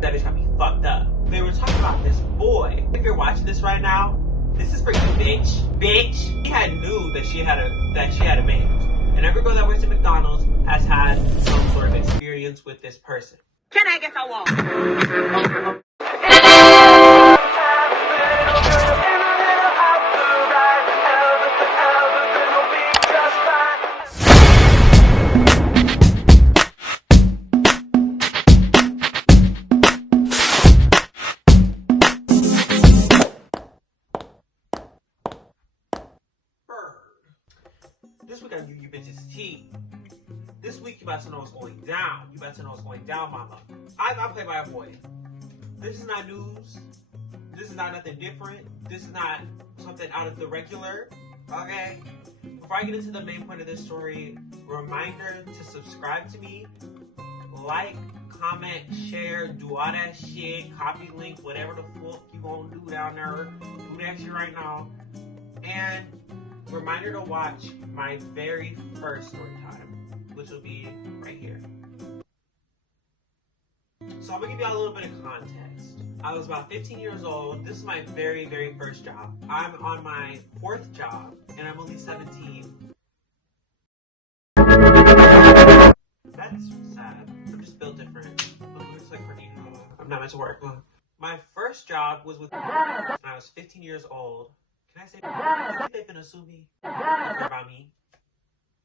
That bitch got me fucked up. They were talking about this boy. If you're watching this right now, this is for you, bitch. Bitch. She had knew that she had a man. And every girl that works at McDonald's has had some sort of experience with this person. Can I get a wall? This week I give you bitches tea. This week you about to know what's going down. You about to know what's going down, mama. I got played by a boy. This is not news. This is not nothing different. This is not something out of the regular. Okay? Before I get into the main point of this story, reminder to subscribe to me. Like, comment, share, do all that shit. Copy link, whatever the fuck you gonna do down there. Do that shit right now. And reminder to watch my very first story time, which will be right here. So I'm gonna give y'all a little bit of context. I was about 15 years old. This is my very, very first job. I'm on my 4th job, and I'm only 17. That's sad. I'm just built different. It's like pretty. I'm not meant to work. My first job was with when I was 15 years old. Can I say I think they've been assuming about me?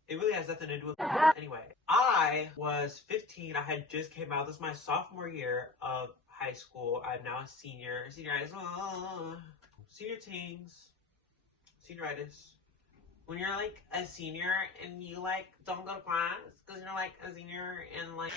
It really has nothing to do with me. Anyway, I was 15. I had just came out. This is my sophomore year of high school. I'm now a senior. Senior teens. Senioritis. When you're like a senior and you like don't go to class because you're like a senior and like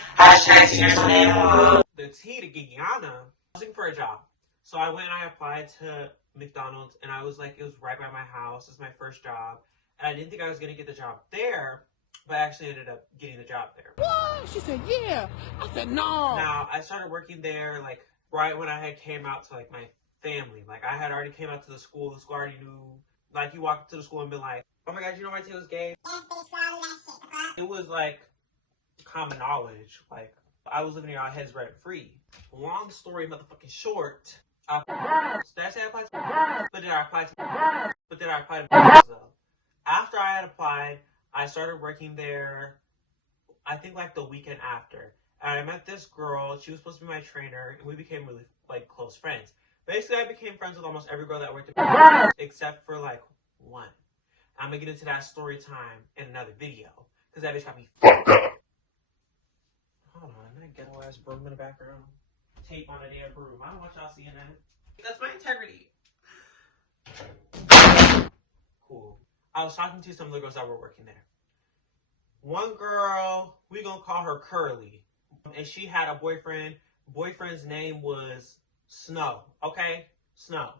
the T to Gigiana. I was looking for a job. So I went and I applied to McDonald's, and I was like, it was right by my house. It's my first job. And I didn't think I was going to get the job there, but I actually ended up getting the job there. What? She said, yeah. I said, no. Now, I started working there, like, right when I had came out to, like, my family. Like, I had already came out to the school. The school already knew. Like, you walk up to the school and be like, oh my gosh, you know my tail's gay? It was, like, common knowledge. Like, I was living in our heads rent-free. Long story motherfucking short. Did I say I applied to? But did I apply to though? After I had applied, I started working there, I think like the weekend after. And I met this girl. She was supposed to be my trainer, and we became really like close friends. Basically, I became friends with almost every girl that worked at except for like one. I'm gonna get into that story time in another video because that bitch got me fucked up. Hold on, that ghetto ass broom in the background. Tape on a damn broom. I don't want y'all seeing that. That's my integrity. Cool. I was talking to some of the girls that were working there. One girl, we gonna call her Curly. And she had a boyfriend. Boyfriend's name was Snow. Okay? Snow.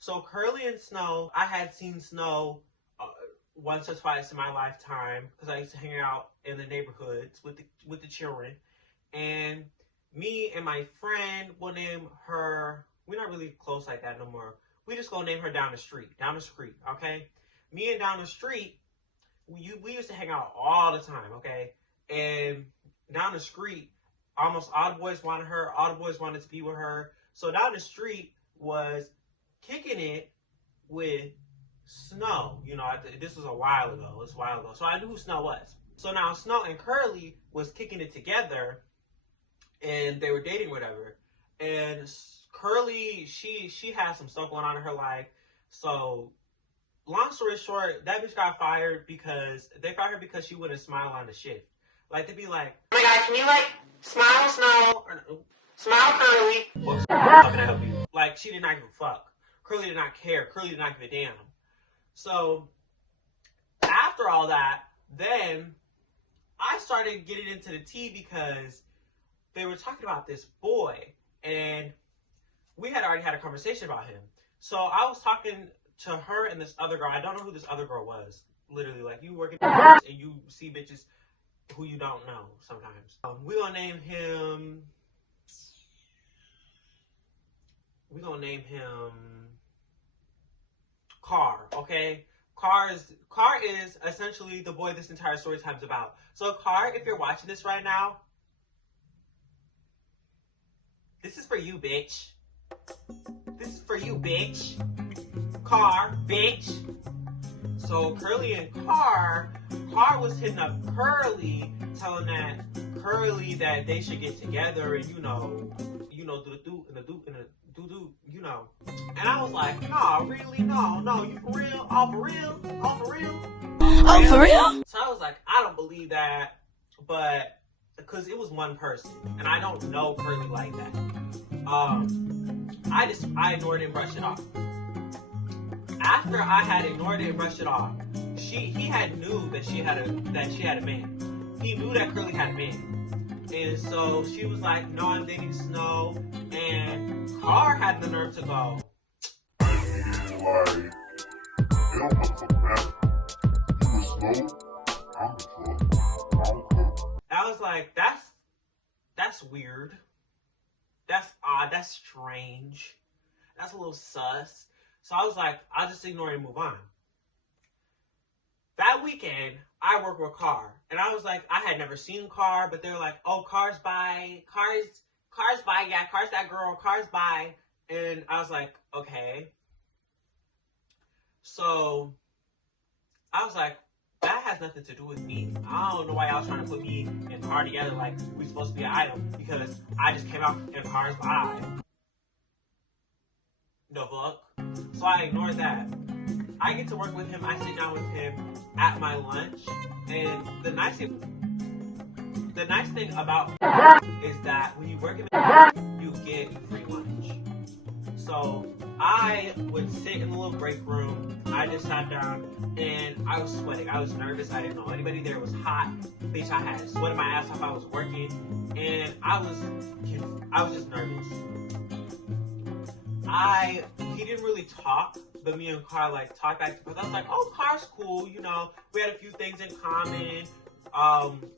So Curly and Snow, I had seen Snow once or twice in my lifetime because I used to hang out in the neighborhoods with the children. And me and my friend will name her, we're not really close like that no more. We just gonna name her down the street, okay? Me and down the street, we used to hang out all the time, okay? And down the street, almost all the boys wanted her, all the boys wanted to be with her. So down the street was kicking it with Snow. You know, this was a while ago, So I knew who Snow was. So now Snow and Curly was kicking it together, and they were dating whatever. And Curly, she had some stuff going on in her life. So long story short, that bitch got fired because they fired her because she wouldn't smile on the shift. Like, they'd be like, oh my God, can you like smile Snow? Or smile Curly. Well, how can I help you? Like, she did not give a fuck. Curly did not care. Curly did not give a damn. So after all that, then I started getting into the tea because they were talking about this boy, and we had already had a conversation about him. So I was talking to her and this other girl. I don't know who this other girl was. Literally, like, you work at and you see bitches who you don't know sometimes. We're gonna name him Car, okay? Car is essentially the boy this entire story time's about. So Car, if you're watching this right now, This is for you, bitch. This is for you, bitch. Car, bitch. So Curly and Car was hitting up Curly, telling Curly that they should get together and do the do and the do and the do, And I was like, nah, really? No, you for real? All for real? Oh, for real? So I was like, I don't believe that, but because it was one person, and I don't know Curly like that. I ignored it and brushed it off. After I had ignored it and brushed it off, he had knew that she had a man. He knew that Curly had a man, and so she was like, "No, I'm dating Snow," and Car had the nerve to go. Like, it don't motherfucking matter. You was Snow, I'm the fuck. I don't care. I was like, that's weird. That's odd. That's strange. That's a little sus. So I was like, I'll just ignore it and move on. That weekend, I worked with Car. And I was like, I had never seen Car, but they were like, oh, Car's by. Yeah, Car's that girl. Car's by. And I was like, okay. So I was like, that has nothing to do with me. I don't know why y'all trying to put me and Car together like we supposed to be an item, because I just came out and Car's by. No fuck. So I ignored that. I get to work with him. I sit down with him at my lunch, and the nice thing about is that when you work in the you get free lunch. So I would sit in the little break room. I just sat down and I was sweating. I was nervous. I didn't know anybody there. It was hot. Bitch, I had sweat in my ass off. I was working, and I was just nervous. He didn't really talk, but me and Car like talked back and forth. I was like, oh, Car's cool, we had a few things in common,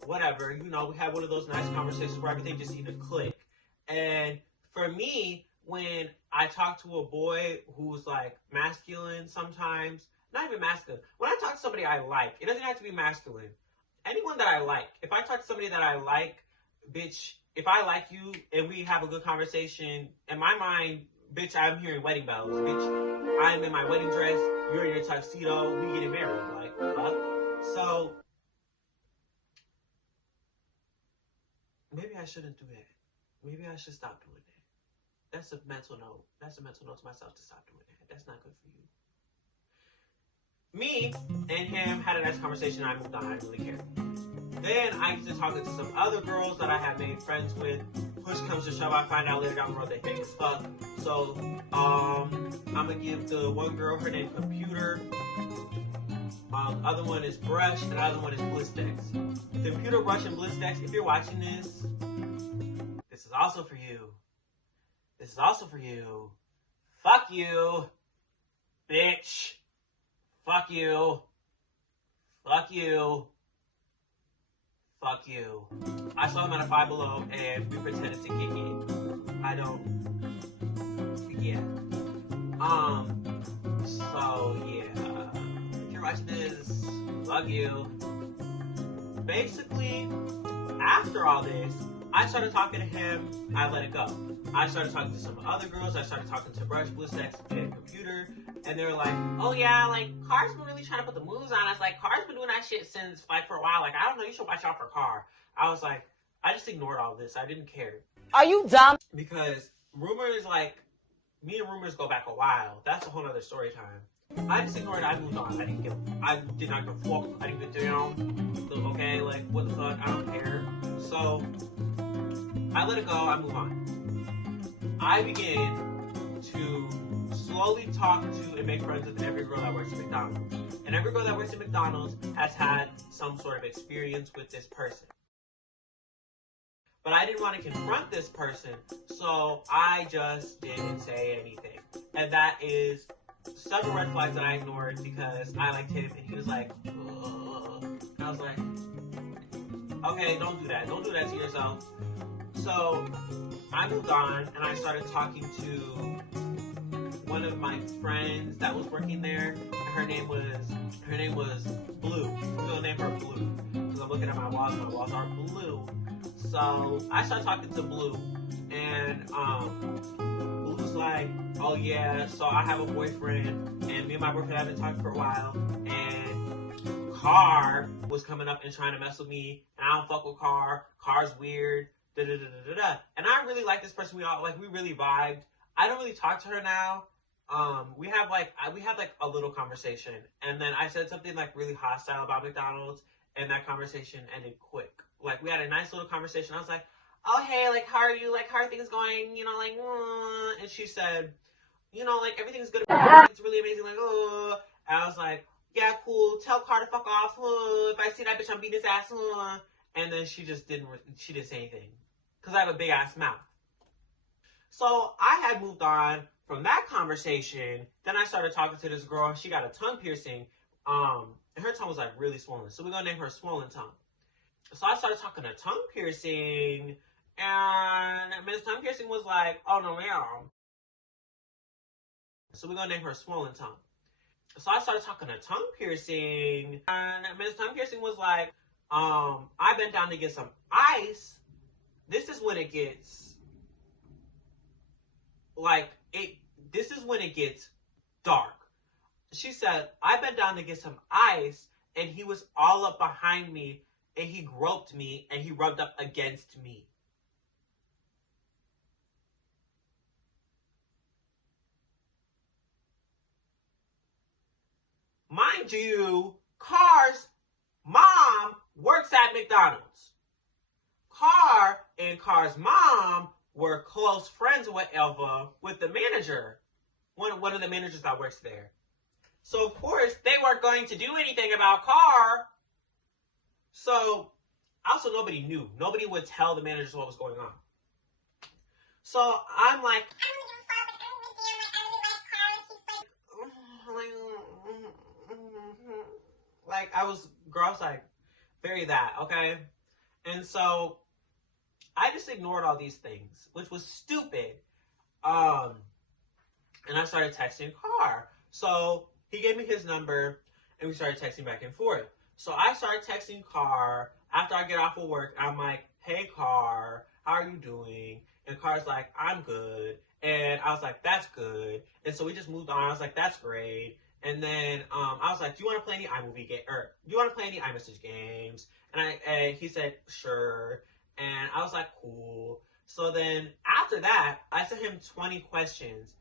whatever, we had one of those nice conversations where everything just seemed to click. And for me, when I talk to a boy who's like masculine sometimes, not even masculine, when I talk to somebody I like, it doesn't have to be masculine. Anyone that I like, if I talk to somebody that I like, bitch, if I like you and we have a good conversation, in my mind, bitch, I'm hearing wedding bells. Bitch, I'm in my wedding dress. You're in your tuxedo. We getting married. Like, fuck. So, maybe I shouldn't do that. Maybe I should stop doing that. That's a mental note. That's a mental note to myself to stop doing that. That's not good for you. Me and him had a nice conversation. I moved on. I didn't really care. Then I get to talking to some other girls that I have made friends with. Push comes to shove, I find out later down the road they fake as fuck. So, I'm gonna give the one girl her name Computer. The other one is Brush, and the other one is Blistex. Computer, Brush, and Blistex, if you're watching this is also for you. This is also for you. Fuck you. Bitch. Fuck you. Fuck you. Fuck you. I saw him at a Five Below and we pretended to kick it. I don't. Yeah. So yeah. If you're watching this, love you. Basically, after all this, I started talking to him. I let it go. I started talking to some other girls. I started talking to Brush, Blistex, and Computer. And they were like, oh yeah, like, Car's been really trying to put the moves on us. Like, Car's been doing that shit since, like, for a while. Like, I don't know, you should watch out for Car. I was like, I just ignored all this. I didn't care. Are you dumb? Because rumors, like, me and rumors go back a while. That's a whole other story time. I just ignored it. I moved on. I didn't give I did not give a fuck. I didn't give a damn. So, okay, like, what the fuck? I don't care. So, I let it go. I move on. I began to slowly talk to and make friends with every girl that works at McDonald's. And every girl that works at McDonald's has had some sort of experience with this person. But I didn't want to confront this person, so I just didn't say anything. And that is several red flags that I ignored because I liked him and he was like, ugh. And I was like, okay, don't do that. Don't do that to yourself. So I moved on and I started talking to one of my friends that was working there. Her name was Blue. I'm gonna name her Blue because I'm looking at my walls. My walls are blue. So I started talking to Blue, And Blue was like, oh yeah, so I have a boyfriend, and me and my boyfriend have been talking for a while, and Car was coming up and trying to mess with me, and I don't fuck with Car. Car's weird. Da da da da da. And I really like this person. We really vibed. I don't really talk to her now. We had like a little conversation, and then I said something like really hostile about McDonald's, and that conversation ended quick. Like we had a nice little conversation. I was like, oh hey, like how are you? Like how are things going? You know, like, and she said, you know, like everything's good. It's really amazing. Like, oh, and I was like, yeah, cool. Tell Car to fuck off. If I see that bitch, I'm beating his ass. And then she just didn't say anything because I have a big ass mouth. So I had moved on from that conversation. Then I started talking to this girl. She got a tongue piercing. And her tongue was like really swollen. So we're gonna name her Swollen Tongue. So I started talking to tongue piercing, and Miss Tongue Piercing was like, oh no, ma'am. So we're gonna name her Swollen Tongue. So I started talking to tongue piercing, and Miss Tongue Piercing was like, I bent down to get some ice. This is when it gets this is when it gets dark. She said, I bent down to get some ice, and he was all up behind me, and he groped me, and he rubbed up against me. Mind you, Car's mom works at McDonald's. Car and Car's mom were close friends with Elva, with the manager, one of the managers that works there. So of course they weren't going to do anything about Car. So also nobody knew. Nobody would tell the managers what was going on. So I'm like, I was like, very that, okay? And so I just ignored all these things, which was stupid. And I started texting Car. So he gave me his number, and we started texting back and forth. So I started texting Car after I get off of work. I'm like, hey, Car, how are you doing? And Car's like, I'm good. And I was like, that's good. And so we just moved on. I was like, that's great. And then I was like, do you want to play any iMovie game, or do you want to play any iMessage games? And he said, sure. And I was like, cool. So then after that, I sent him 20 questions.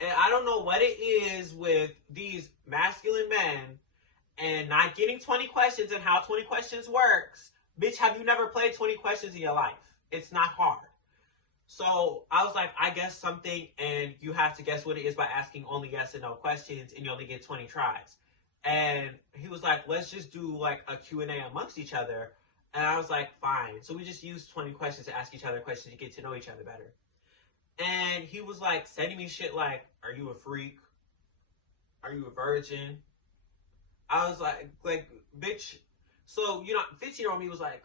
And I don't know what it is with these masculine men and not getting 20 questions and how 20 questions works. Bitch, have you never played 20 questions in your life? It's not hard. So I was like, I guess something, and you have to guess what it is by asking only yes and no questions, and you only get 20 tries. And he was like, let's just do like a Q&A amongst each other. And I was like, fine. So we just used 20 questions to ask each other questions to get to know each other better. And he was like sending me shit like, are you a freak? Are you a virgin? I was like, bitch. So, 15-year-old me was like,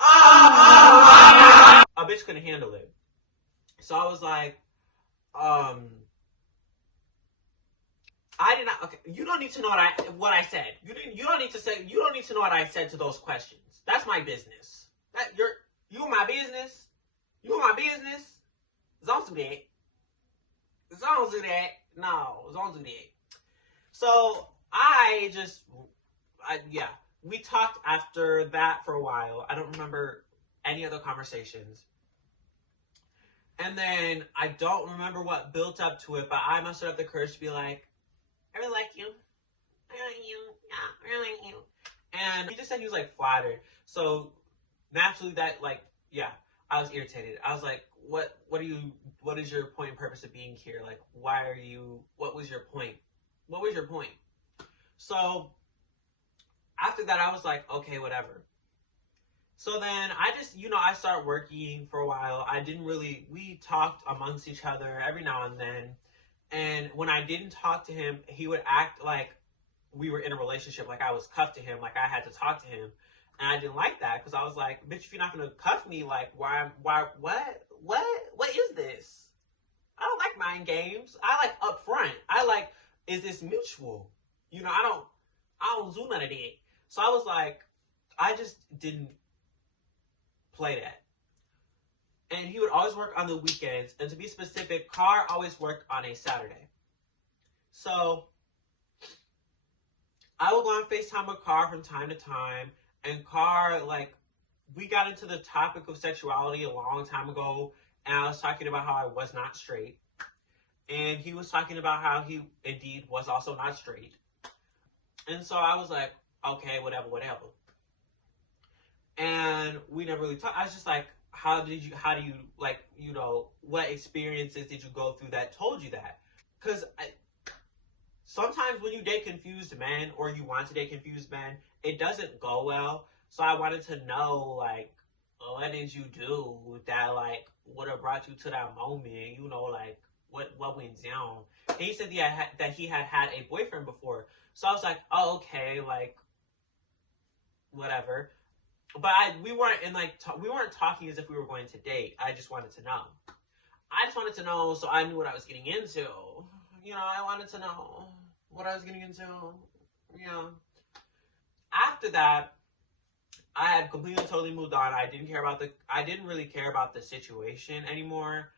a bitch couldn't handle it. So I was like, I did not. Okay, you don't need to know what I said. You don't need to know what I said to those questions. That's my business. You my business. You my business. Don't do that. Don't do that. No, don't do that. So we talked after that for a while. I don't remember any other conversations. And then I don't remember what built up to it, but I mustered up the courage to be like, I really like you. I like you. Yeah, I really like you. And he just said he was like flattered. So naturally I was irritated. I was like, what is your point and purpose of being here? Like, what was your point? What was your point? So after that, I was like, okay, whatever. So then I just, I started working for a while. We talked amongst each other every now and then. And when I didn't talk to him, he would act like we were in a relationship, like I was cuffed to him, like I had to talk to him. And I didn't like that because I was like, bitch, if you're not going to cuff me, like, what is this? I don't like mind games. I like upfront. I like, is this mutual? I don't do none of that. So I was like, I just didn't play that. And he would always work on the weekends. And to be specific, Carr always worked on a Saturday. So I would go on FaceTime with Carr from time to time. And Carr, like, we got into the topic of sexuality a long time ago. And I was talking about how I was not straight. And he was talking about how he indeed was also not straight. And so I was like, okay, whatever. And we never really talked. I was just like, how do you, like, you know, what experiences did you go through that told you that? Because sometimes when you date confused men or you want to date confused men, it doesn't go well. So I wanted to know, like, what did you do that, like, would have brought you to that moment, you know, like, what went down? And he said that he had a boyfriend before. So I was like, oh, okay, like, whatever. But we weren't we weren't talking as if we were going to date. I just wanted to know. So I knew what I was getting into. You know, I wanted to know what I was getting into. Yeah. After that, I had completely totally moved on. I didn't really care about the situation anymore.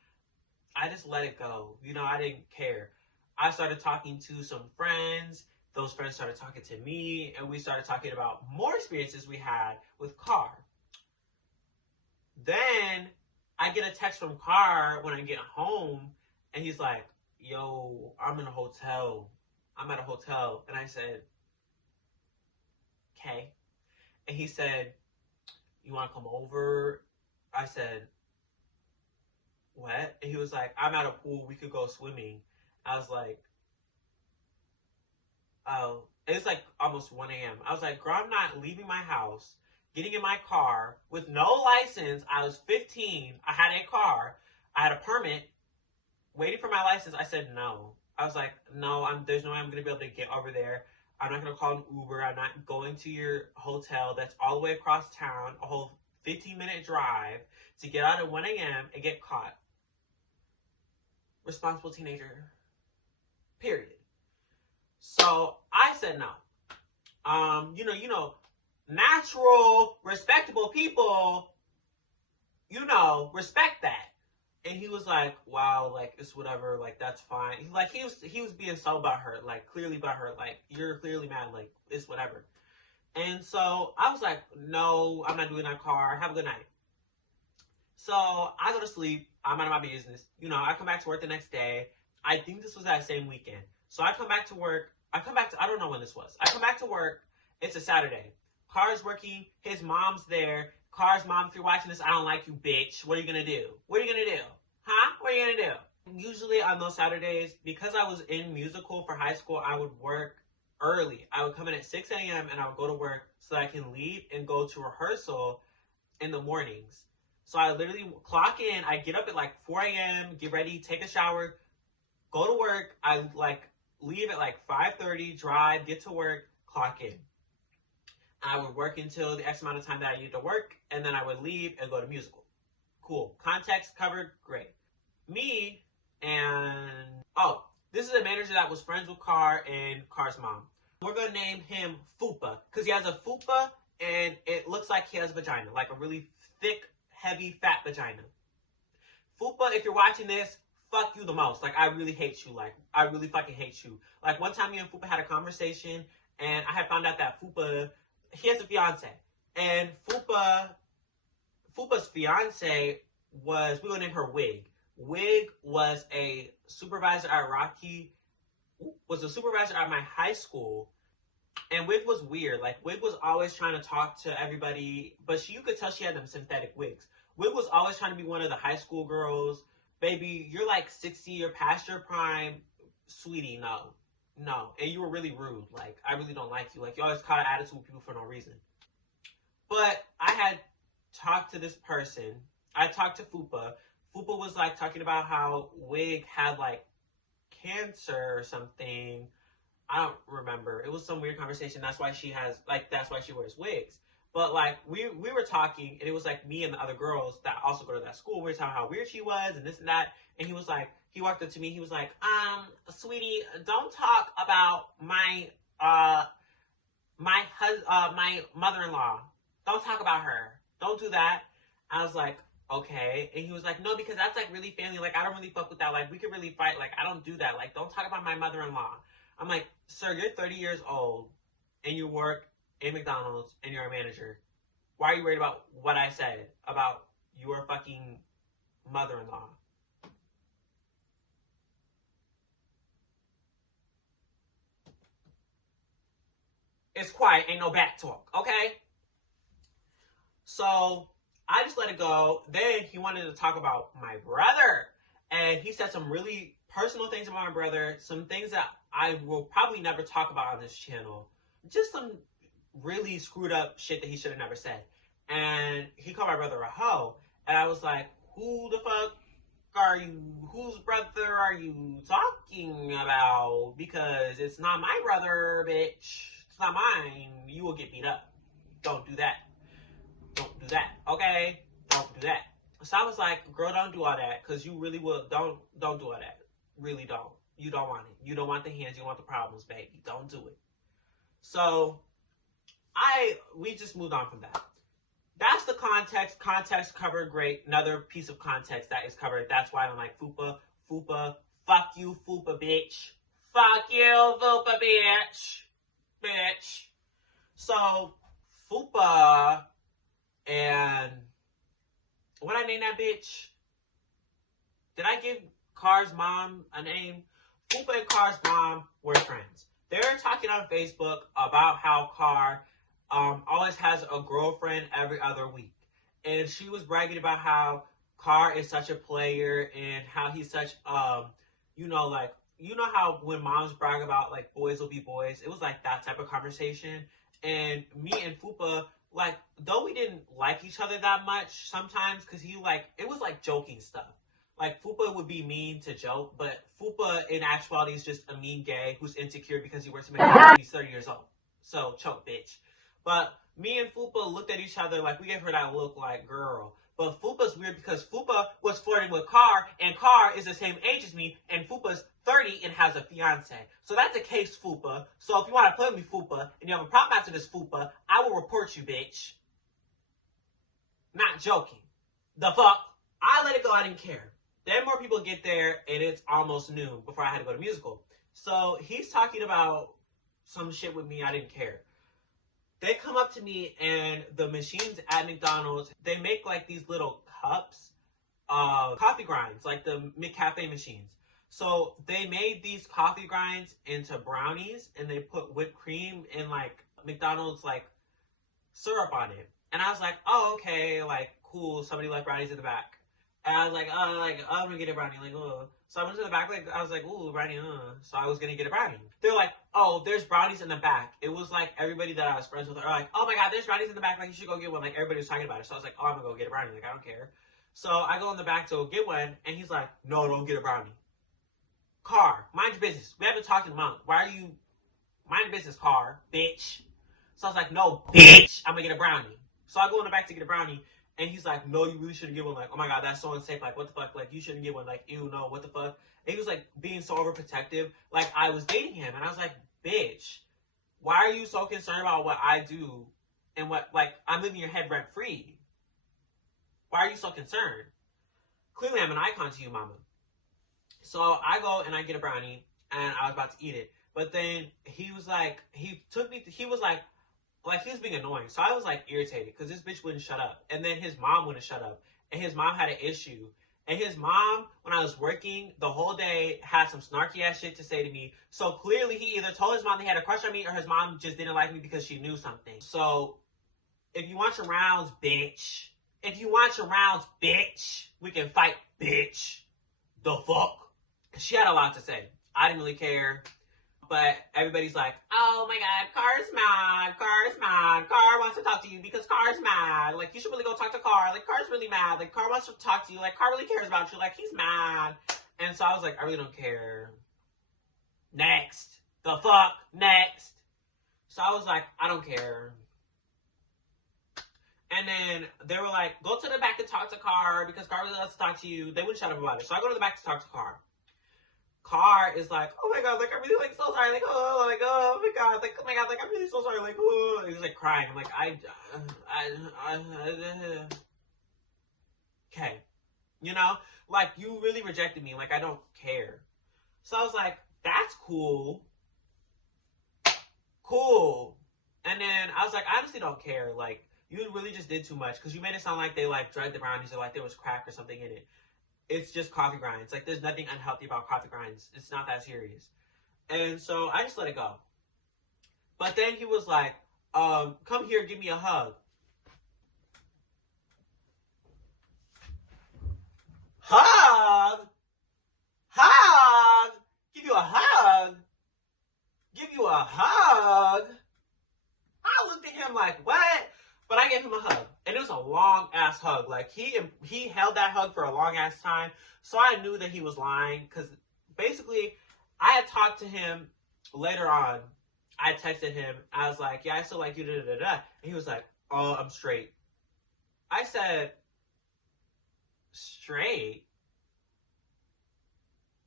I just let it go. You know, I didn't care. I started talking to some friends. Those friends started talking to me, and we started talking about more experiences we had with Carr. Then I get a text from Carr when I get home, and he's like, yo, I'm at a hotel. And I said, okay. And he said, you want to come over? I said, what? And he was like, I'm at a pool. We could go swimming. I was like, oh. It's like almost 1 a.m. I was like, girl, I'm not leaving my house, getting in my car with no license. I was 15. I had a car. I had a permit. Waiting for my license. I said no. I was like, no, there's no way I'm going to be able to get over there. I'm not going to call an Uber. I'm not going to your hotel that's all the way across town, a whole 15-minute drive to get out at 1 a.m. and get caught. Responsible teenager. Period. So I said no. You know, natural, respectable people, you know, respect that. And he was like, wow, like, it's whatever, like, that's fine. He was being so butthurt, like, clearly butthurt, like, you're clearly mad, like, it's whatever. And so I was like, no, I'm not doing that, Car. Have a good night. So I go to sleep. I'm out of my business. You know, I come back to work the next day. I think this was that same weekend. So I come back to work. I don't know when this was. I come back to work. It's a Saturday. Car's working. His mom's there. Car's mom, if you're watching this, I don't like you, bitch. What are you going to do? What are you going to do? Huh? What are you going to do? Usually on those Saturdays, because I was in musical for high school, I would work early. I would come in at 6 a.m. and I would go to work so that I can leave and go to rehearsal in the mornings. So I literally clock in. I get up at like 4 a.m., get ready, take a shower, go to work. I like leave at like 5:30, drive, get to work, clock in. I would work until the X amount of time that I needed to work, and then I would leave and go to musical. Cool. Context covered. Great. Me and... Oh, this is a manager that was friends with Carr and Carr's mom. We're going to name him Fupa, because he has a fupa, and it looks like he has a vagina, like a really thick, heavy, fat vagina. Fupa, if you're watching this, fuck you the most. Like, I really hate you. Like, I really fucking hate you. Like, one time me and Fupa had a conversation, and I had found out that Fupa... He has a fiance, and Fupa's fiance was, we will name her Wig. Wig was a supervisor at my high school, and Wig was weird. Like, Wig was always trying to talk to everybody, but you could tell she had them synthetic wigs. Wig was always trying to be one of the high school girls. Baby, you're like 60, you're past your prime. Sweetie, no. And you were really rude. Like, I really don't like you. Like, you always caught an attitude with people for no reason. But I had talked to this person. I talked to Fupa. Fupa was, like, talking about how Wig had, like, cancer or something. I don't remember. It was some weird conversation. That's why she wears wigs. But, like, we were talking, and it was, like, me and the other girls that also go to that school. We were talking how weird she was and this and that. And he was like, he walked up to me. He was like, sweetie, don't talk about my mother-in-law. Don't talk about her. Don't do that. I was like, okay. And he was like, no, because that's like really family. Like, I don't really fuck with that. Like, we could really fight. Like, I don't do that. Like, don't talk about my mother-in-law. I'm like, sir, you're 30 years old and you work in McDonald's and you're a manager. Why are you worried about what I said about your fucking mother-in-law? It's quiet, ain't no back talk, okay? So I just let it go. Then he wanted to talk about my brother. And he said some really personal things about my brother, some things that I will probably never talk about on this channel. Just some really screwed up shit that he should have never said. And he called my brother a hoe. And I was like, who the fuck are you? Whose brother are you talking about? Because it's not my brother, bitch. It's not mine. You will get beat up. Don't do that. Don't do that. Okay? Don't do that. So I was like, girl, don't do all that. Because you really will. Don't do all that. Really don't. You don't want it. You don't want the hands. You want the problems, baby. Don't do it. So we just moved on from that. That's the context. Context covered, great. Another piece of context that is covered. That's why I'm like, Fupa, fuck you, Fupa, bitch. Fuck you, Fupa, bitch. So, Fupa and, what I name that bitch? Did I give Car's mom a name? Fupa and Car's mom were friends. They were talking on Facebook about how Car always has a girlfriend every other week. And she was bragging about how Car is such a player and how he's such, you know how when moms brag about, like, boys will be boys, it was like that type of conversation. And me and Fupa, like, though we didn't like each other that much sometimes, because it was like joking stuff. Like, Fupa would be mean to joke, but Fupa in actuality is just a mean gay who's insecure because he works in McDonald's and he's 30 years old. So, choke, bitch. But me and Fupa looked at each other like we gave her that look like, girl. But Fupa's weird because Fupa was flirting with Car, and Car is the same age as me, and Fupa's 30 and has a fiance. So that's the case, Fupa. So if you want to play with me, Fupa, and you have a problem after this, Fupa, I will report you, bitch. Not joking. The fuck? I let it go, I didn't care. Then more people get there, and it's almost noon before I had to go to musical. So he's talking about some shit with me, I didn't care. They come up to me, and the machines at McDonald's, they make like these little cups of coffee grinds, like the McCafe machines. So they made these coffee grinds into brownies, and they put whipped cream and like McDonald's like syrup on it. And I was like, oh, okay, like cool. Somebody left brownies in the back. And I was like, I'm gonna get a brownie, like, oh. So I went to the back, like, I was like, ooh, brownie, So I was gonna get a brownie. They're like, oh, there's brownies in the back. It was like everybody that I was friends with are like, oh my god, there's brownies in the back, like, you should go get one. Like, everybody was talking about it. So I was like, oh, I'm gonna go get a brownie, like, I don't care. So I go in the back to go get one, and he's like, no, don't get a brownie. Car, mind your business. We haven't talked in a month. Why are you, mind your business, Car, bitch. So I was like, no, bitch, I'm gonna get a brownie. So I go in the back to get a brownie, and he's like, no, you really shouldn't get one. Like, oh my god, that's so unsafe. Like, what the fuck? Like, you shouldn't get one. Like, ew, no, what the fuck? And he was like being so overprotective. Like, I was dating him, and I was like, bitch, why are you so concerned about what I do and what, like, I'm living your head rent free? Why are you so concerned? Clearly, I'm an icon to you, mama. So I go and I get a brownie, and I was about to eat it. But then he was like, he was being annoying. So I was like irritated because this bitch wouldn't shut up. And then his mom wouldn't shut up. And his mom had an issue. And his mom, when I was working the whole day, had some snarky ass shit to say to me. So clearly he either told his mom he had a crush on me or his mom just didn't like me because she knew something. So if you want your rounds, bitch. If you want your rounds, bitch, we can fight, bitch. The fuck? She had a lot to say. I didn't really care. But everybody's like, oh my god, Car's mad. Car wants to talk to you because Car's mad. Like, you should really go talk to Car. Like, Car's really mad. Like, Car wants to talk to you. Like, Car really cares about you. Like, he's mad. And so I was like, I really don't care. Next. The fuck? Next. So I was like, I don't care. And then they were like, go to the back and talk to Car because Car really wants to talk to you. They wouldn't shut up about it. So I go to the back to talk to Car. Car is like, oh my god, like, I'm really, like, so sorry, like, oh my god, like, I'm really so sorry, like, oh. He's, like, crying. I'm like, Okay. You know? Like, you really rejected me. Like, I don't care. So I was like, that's cool. Cool. And then I was like, I honestly don't care. Like, you really just did too much because you made it sound like they like drugged the brownies or like there was crack or something in it. It's just coffee grinds. Like, there's nothing unhealthy about coffee grinds. It's not that serious. And so I just let it go. But then he was like, come here, give me a hug. Hug? Hug? Give you a hug? Give you a hug? I looked at him like, what? But I gave him a hug. And it was a long ass hug. Like, he held that hug for a long ass time. So I knew that he was lying. Because basically, I had talked to him later on. I texted him. I was like, yeah, I still like you, da da da da. And he was like, oh, I'm straight. I said, straight?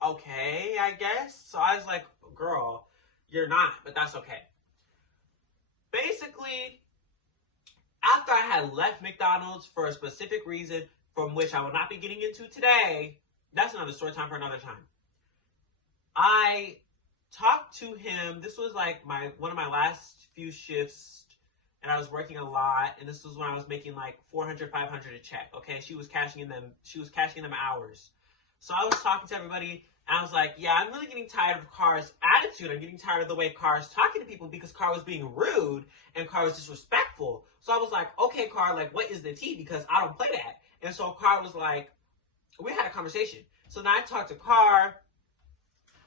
Okay, I guess. So I was like, girl, you're not, but that's okay. Basically, after I had left McDonald's for a specific reason from which I will not be getting into today, that's another story time for another time. I talked to him. This was like one of my last few shifts, and I was working a lot, and this was when I was making like $400, $500 a check. Okay, she was cashing in them hours. So I was talking to everybody, and I was like, yeah, I'm really getting tired of Car's attitude. I'm getting tired of the way Car's talking to people because Car was being rude and Car was disrespectful. So I was like, okay, Car, like, what is the tea? Because I don't play that. And so Car was like, we had a conversation. So then I talked to Car.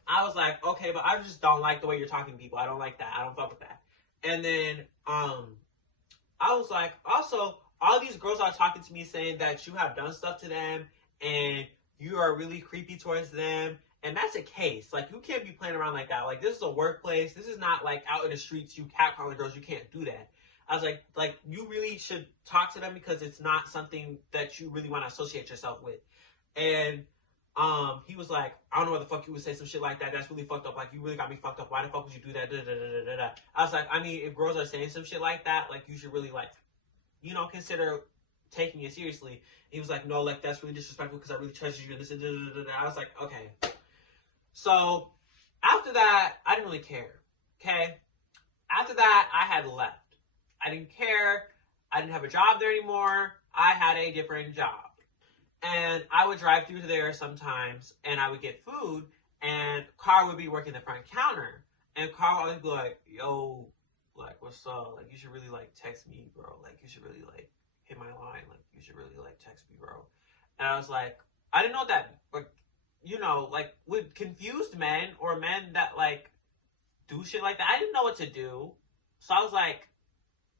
I was like, okay, but I just don't like the way you're talking to people. I don't like that. I don't fuck with that. And then I was like, also, all these girls are talking to me saying that you have done stuff to them and you are really creepy towards them. And that's a case. Like, you can't be playing around like that. Like, this is a workplace. This is not like out in the streets, you catcalling girls. You can't do that. I was like, you really should talk to them because it's not something that you really want to associate yourself with. And he was like, I don't know what the fuck you would say some shit like that. That's really fucked up. Like, you really got me fucked up. Why the fuck would you do that? Da, da, da, da, da. I was like, I mean, if girls are saying some shit like that, like, you should really, like, you know, consider taking it seriously. He was like, no, like, that's really disrespectful because I really treasure you and this and da, da, da, da. I was like, okay. So after that, I didn't really care. Okay? After that, I had left. I didn't care. I didn't have a job there anymore. I had a different job. And I would drive through there sometimes, and I would get food, and Car would be working the front counter. And Car would always be like, yo, like, what's up? Like, you should really, like, text me, bro. Like, you should really, like, hit my line. Like, you should really, like, text me, bro. And I was like, I didn't know that, like, you know, like, with confused men or men that, like, do shit like that, I didn't know what to do. So I was like,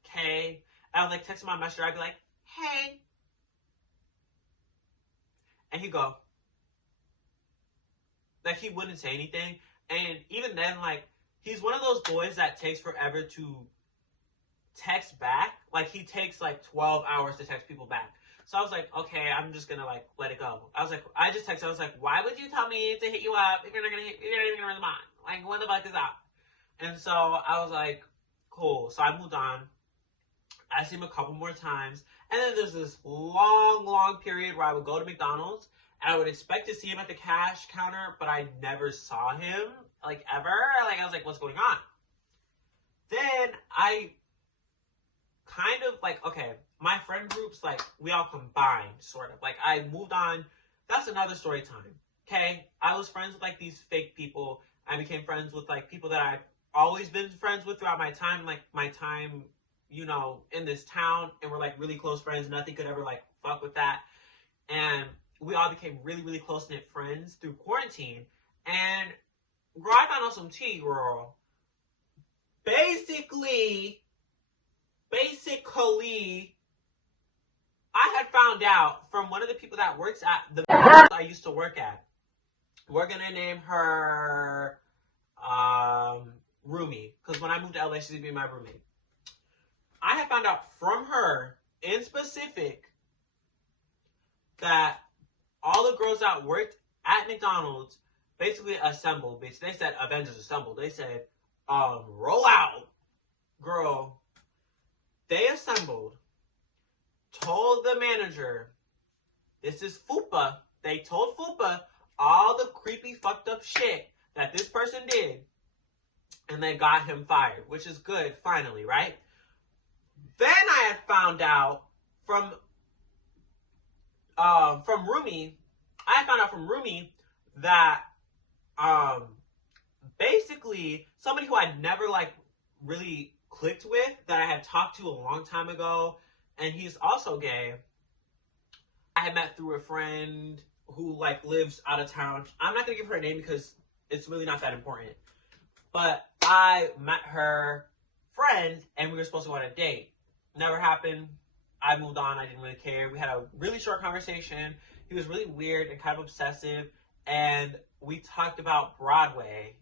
okay. I would, like, text him on Messenger. I'd be like, hey. And he'd go, like, he wouldn't say anything. And even then, like, he's one of those boys that takes forever to text back. Like, he takes, like, 12 hours to text people back. So I was like, okay, I'm just gonna, like, let it go. I was like, I just texted, I was like, why would you tell me to hit you up if you're not even gonna respond? Like, what the fuck is up? And so I was like, cool. So I moved on. I see him a couple more times. And then there's this long period where I would go to McDonald's and I would expect to see him at the cash counter, but I never saw him, like, ever. Like, I was like, what's going on? Then I kind of, like, okay, my friend groups, like, we all combined, sort of. Like, I moved on. That's another story time, okay? I was friends with, like, these fake people. I became friends with, like, people that I've always been friends with throughout my time, like, my time, you know, in this town, and we're, like, really close friends. Nothing could ever, like, fuck with that. And we all became really close-knit friends through quarantine. And, girl, I found out some tea, girl. Basically, I had found out from one of the people that works at the I used to work at. We're gonna name her Rumi, because when I moved to LA, she's gonna be my roommate. I had found out from her in specific that all the girls that worked at McDonald's basically assembled, bitch. They said Avengers assembled. They said, roll out. Girl, they assembled, told the manager, this is Fupa. They told Fupa all the creepy, fucked up shit that this person did, and they got him fired, which is good, finally, right? Then I had found out from Rumi, that basically somebody who I'd never like really clicked with, that I had talked to a long time ago, and he's also gay. I had met through a friend who like lives out of town. I'm not gonna give her a name because it's really not that important. But I met her friend and we were supposed to go on a date. Never happened. I moved on. I didn't really care. We had a really short conversation. He was really weird and kind of obsessive. And we talked about Broadway.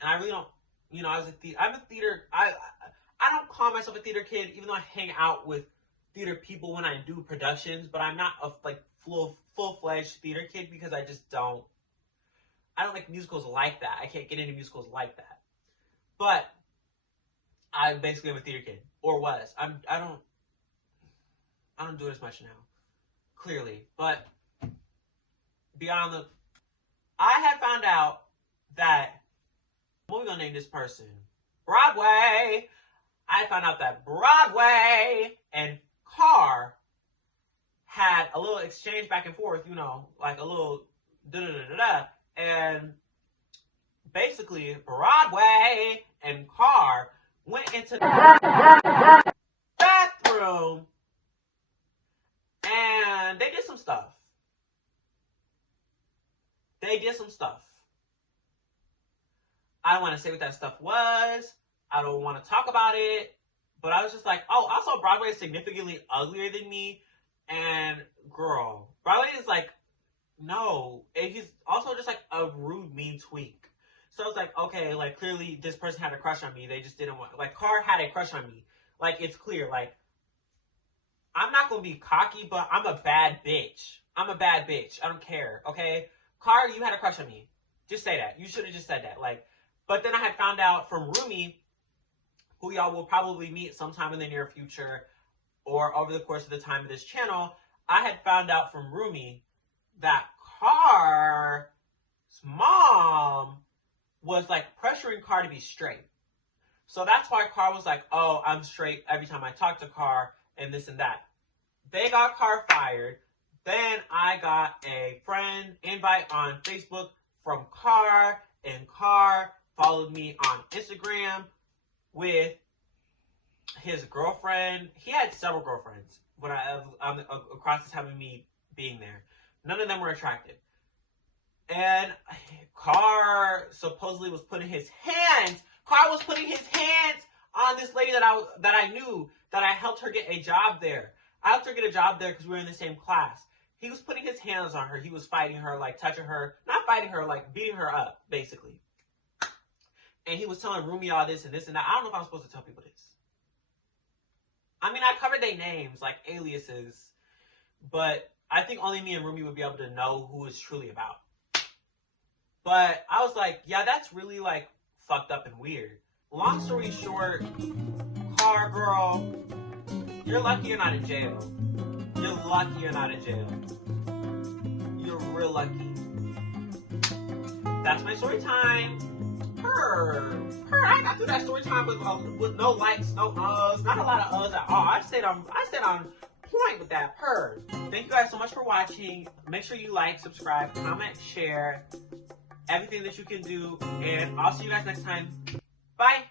And I really don't, you know, I'm a theater, I don't call myself a theater kid, even though I hang out with theater people when I do productions, but I'm not a like full-fledged theater kid because I don't like musicals like that. I can't get into musicals like that. But I basically am a theater kid, or was. I don't do it as much now, clearly. But I had found out that, what are we gonna name this person? Broadway. I found out that Broadway and Carr had a little exchange back and forth, you know, like a little da-da-da-da-da. And basically, Broadway and Carr went into the bathroom and they did some stuff. I don't want to say what that stuff was. I don't want to talk about it. But I was just like, oh, also Broadway is significantly uglier than me. And girl, Broadway is like, no. And he's also just like a rude, mean tweak. So I was like, okay, like clearly this person had a crush on me. They just didn't want, like Carr had a crush on me. Like it's clear, like I'm not going to be cocky, but I'm a bad bitch. I don't care, okay? Carr, you had a crush on me. Just say that. You should have just said that. Like, but then I had found out from Rumi, who y'all will probably meet sometime in the near future or over the course of the time of this channel, I had found out from Rumi that Carr's mom was like pressuring Carr to be straight. So that's why Carr was like, oh, I'm straight every time I talk to Carr and this and that. They got Carr fired. Then I got a friend invite on Facebook from Carr, and Carr followed me on Instagram with his girlfriend. He had several girlfriends when across the time of me being there. None of them were attractive. And Carr supposedly was putting his hands on this lady that I knew, that I helped her get a job there. I helped her get a job there because we were in the same class. He was putting his hands on her. He was fighting her, like touching her, not fighting her, like beating her up, basically. And he was telling Rumi all this and this and that. I don't know if I'm supposed to tell people this. I mean, I covered their names, like aliases, but I think only me and Rumi would be able to know who it's truly about. But I was like, yeah, that's really like fucked up and weird. Long story short, Carr girl, you're lucky you're not in jail. You're lucky you're not in jail. You're real lucky. That's my story time. I got through that story time with no likes, no uhs, not a lot of uhs at all. I stayed on point with that. Thank you guys so much for watching. Make sure you like, subscribe, comment, share, everything that you can do, and I'll see you guys next time. Bye.